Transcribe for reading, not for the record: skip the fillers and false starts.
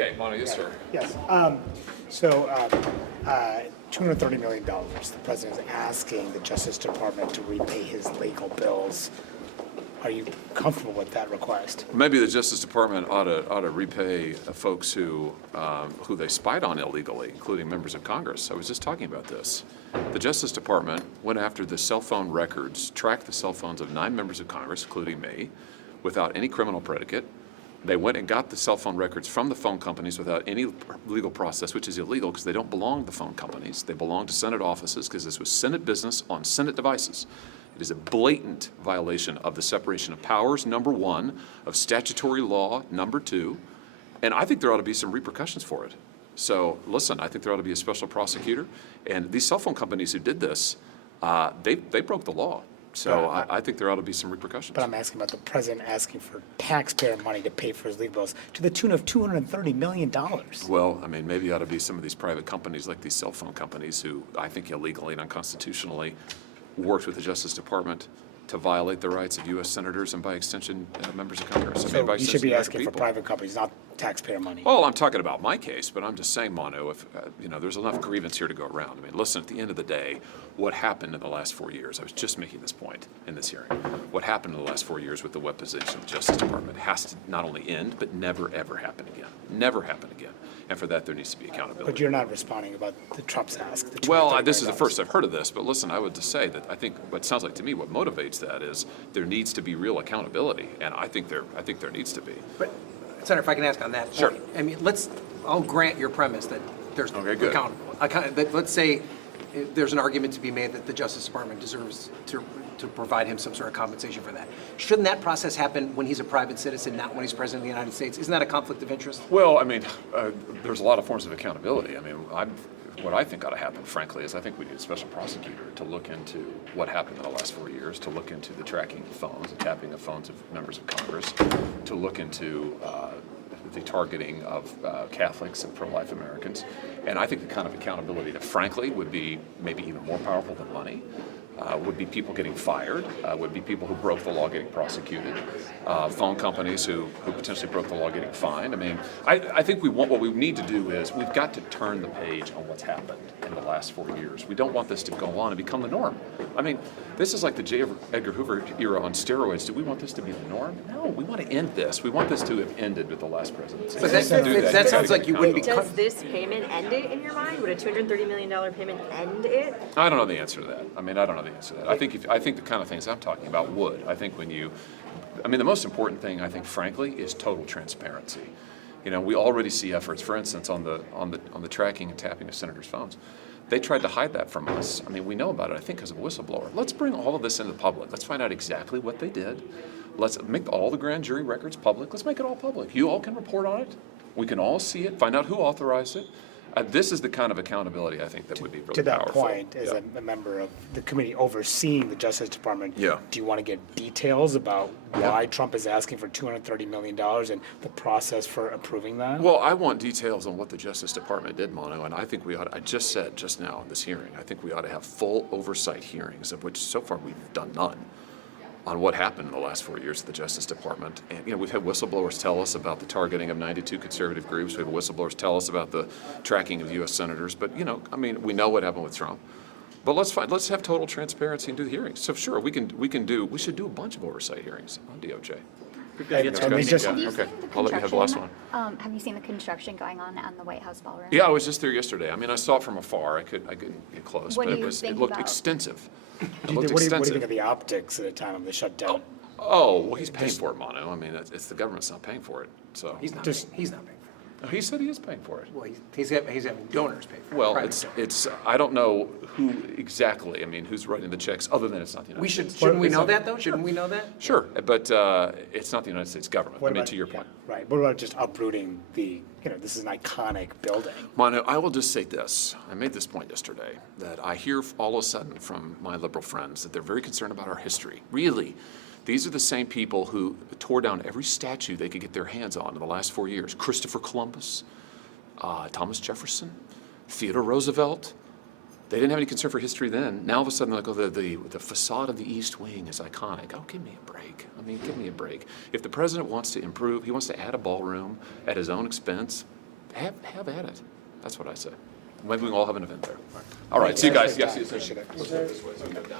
Okay, Mono, yes, sir. Yes. $230 million. The president is asking the Justice Department to repay his legal bills. Are you comfortable with that request? Maybe the Justice Department ought to repay folks who they spied on illegally, including members of Congress. I was just talking about this. The Justice Department went after the cell phone records, tracked the cell phones of 9 members of Congress, including me, without any criminal predicate. They went and got the cell phone records from the phone companies without any legal process, which is illegal because they don't belong to the phone companies. They belong to Senate offices because this was Senate business on Senate devices. It is a blatant violation of the separation of powers, number 1, of statutory law, number 2, and I think there ought to be some repercussions for it. So listen, I think there ought to be a special prosecutor, and these cell phone companies who did this, they broke the law. So I think there ought to be some repercussions. But I'm asking about the president asking for taxpayer money to pay for his legal bills to the tune of $230 million. Well, I mean, maybe it ought to be some of these private companies like these cell phone companies who I think illegally and unconstitutionally worked with the Justice Department to violate the rights of U.S. senators and by extension members of Congress. So you should be asking for private companies, not taxpayer money. Well, I'm talking about my case, but I'm just saying, Mono, if there's enough grievance here to go around. I mean, listen, at the end of the day, what happened in the last 4 years, I was just making this point in this hearing, what happened in the last 4 years with the weaponization of the Justice Department has to not only end, but never, ever happen again. Never happen again. And for that, there needs to be accountability. But you're not responding about the Trump's ask. Well, this is the first I've heard of this, but listen, I would just say that I think what sounds like to me what motivates that is there needs to be real accountability, and I think there needs to be. But, Senator, if I can ask on that Sure. point. I mean, I'll grant your premise that there's let's say there's an argument to be made that the Justice Department deserves to provide him some sort of compensation for that. Shouldn't that process happen when he's a private citizen, not when he's president of the United States? Isn't that a conflict of interest? Well, I mean, there's a lot of forms of accountability. I mean, what I think ought to happen, frankly, is I think we need a special prosecutor to look into what happened in the last 4 years, to look into the tracking of phones, the tapping of phones of members of Congress, to look into the targeting of Catholics and pro-life Americans. And I think the kind of accountability that, frankly, would be maybe even more powerful than money. Would be people getting fired, would be people who broke the law getting prosecuted, phone companies who potentially broke the law getting fined. I mean, I think what we need to do is we've got to turn the page on what's happened in the last 4 years. We don't want this to go on and become the norm. I mean, this is like the J. Edgar Hoover era on steroids. Do we want this to be the norm? No, we want to end this. We want this to have ended with the last presidency. But that sounds like you wouldn't be. Does this payment end it in your mind? Would a $230 million payment end it? I don't know the answer to that. I mean, I don't know the answer to that. I think the kind of things I'm talking about would. I think the most important thing, I think, frankly, is total transparency. We already see efforts, for instance, on the tracking and tapping of senators' phones. They tried to hide that from us. I mean, we know about it, I think, because of a whistleblower. Let's bring all of this into the public. Let's find out exactly what they did. Let's make all the grand jury records public. Let's make it all public. You all can report on it. We can all see it, find out who authorized it. This is the kind of accountability I think that would be really powerful. To that point, as a member of the committee overseeing the Justice Department, do you want to get details about why Trump is asking for $230 million and the process for approving that? Well, I want details on what the Justice Department did, Mono, and I think we ought to, I just said just now in this hearing, I think we ought to have full oversight hearings, of which so far we've done none, on what happened in the last 4 years of the Justice Department. And we've had whistleblowers tell us about the targeting of 92 conservative groups. We have whistleblowers tell us about the tracking of U.S. senators. But we know what happened with Trump. But let's have total transparency and do the hearings. So sure, we should do a bunch of oversight hearings on DOJ. I'll let you have the last one. Have you seen the construction going on the White House ballroom? Yeah, I was just there yesterday. I mean, I saw it from afar. I couldn't get close, but it looked extensive. What do you think of the optics at the time of the shutdown? Oh, well, he's paying for it, Mono. I mean, it's the government's not paying for it. So He's not paying for it. he said he is paying for it. Well, he's having donors pay for it. Well, private it's I don't know who exactly. I mean, who's writing the checks other than it's not the United States. Shouldn't we know that though? Shouldn't we know that? Sure, but it's not the United States government. I mean, to your point. Right. What about just uprooting this is an iconic building? Mono, I will just say this. I made this point yesterday, that I hear all of a sudden from my liberal friends that they're very concerned about our history. Really. These are the same people who tore down every statue they could get their hands on in the last 4 years. Christopher Columbus, Thomas Jefferson, Theodore Roosevelt. They didn't have any concern for history then. Now all of a sudden, like, the facade of the East Wing is iconic. Oh, give me a break. I mean, give me a break. If the president wants to improve, he wants to add a ballroom at his own expense, have at it. That's what I say. Maybe we can all have an event there. All right, see you guys. Thanks for Yes, your time. yes, yes. Appreciate it.